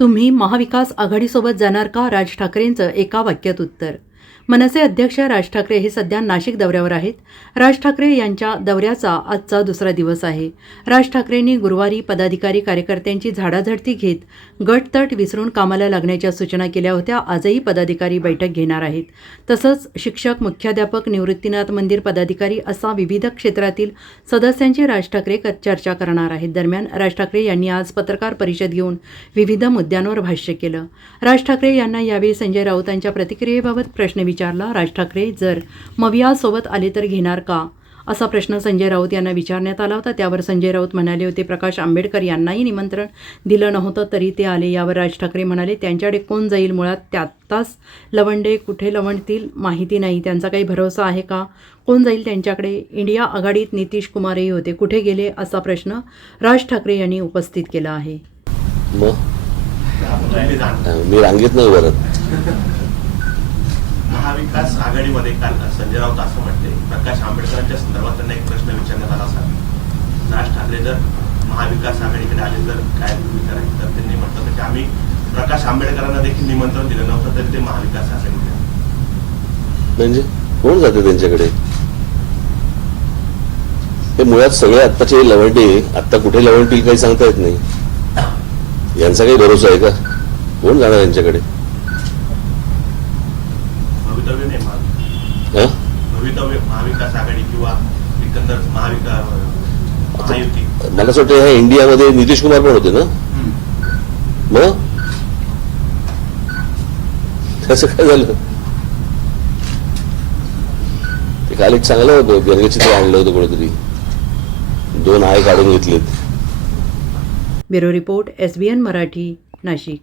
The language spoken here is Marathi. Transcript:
तुम्ही महाविकास आघाडीसोबत जाणार का? राज ठाकरेंचं एका वाक्यात उत्तर. मनसे अध्यक्ष राज ठाकरे हे सध्या नाशिक दौऱ्यावर आहेत. राज ठाकरे यांच्या दौऱ्याचा आजचा दुसरा दिवस आहे. राज ठाकरेंनी गुरुवारी पदाधिकारी कार्यकर्त्यांची झाडाझडती घेत गटतट विसरून कामाला लागण्याच्या सूचना केल्या होत्या. आजही पदाधिकारी बैठक घेणार आहेत. तसंच शिक्षक मुख्याध्यापक निवृत्तीनाथ मंदिर पदाधिकारी असा विविध क्षेत्रातील सदस्यांची राज ठाकरे चर्चा करणार आहेत. दरम्यान राज ठाकरे यांनी आज पत्रकार परिषद घेऊन विविध मुद्द्यांवर भाष्य केलं. राज ठाकरे यांना यावेळी संजय राऊतांच्या प्रतिक्रियेबाबत प्रश्न विचारला राज ठाकरे जर मवियासोबत आले तर घेणार का? असा प्रश्न संजय राऊत यांना विचारण्यात आला होता. त्यावर संजय राऊत म्हणाले होते प्रकाश आंबेडकर यांनाही निमंत्रण दिलं नव्हतं तरी ते आले यावर राज ठाकरे म्हणाले त्यांच्याकडे कोण जाईल मुळात? त्यातच लवंडे कुठे लवंडतील माहिती नाही. त्यांचा काही भरोसा आहे का? कोण जाईल त्यांच्याकडे? इंडिया आघाडीत नितीश कुमारही होते. कुठे गेले? असा प्रश्न राज ठाकरे यांनी उपस्थित केला आहे. मी रांगेत नाही महाविकास आघाडीमध्ये काल संजय राऊत असं म्हटले प्रकाश आंबेडकरांच्या संदर्भात त्यांना एक प्रश्न विचारण्यात आला असा. राज ठाकरे जर महाविकास आघाडीकडे आले तर काय विचारायचं तर त्यांनी म्हटलं की आम्ही प्रकाश आंबेडकरांना देखील निमंत्रण दिलं नव्हतं तरी ते महाविकास आघाडीकडे म्हणजे कोण जाते त्यांच्याकडे? हे मुळात सगळे आत्ताचे लवंडे आत्ता कुठे लवंडतील काही सांगता येत नाही. यांचा काही भरोसा आहे का? कोण जाणार यांच्याकडे? भवितव्य नाही भवितव्य महाविकास आघाडी किंवा एकंदर महाविकास महायुती. मला असं वाटतं ह्या इंडियामध्ये नितीश कुमार पण होते ना? मग? त्याचं काय झालं? ते काल एक चांगलं व्यंगचित्र आणलं होतं कोणीतरी. दोन आय काढून घेतलेत. Bureau report S B N Marathi Nashik.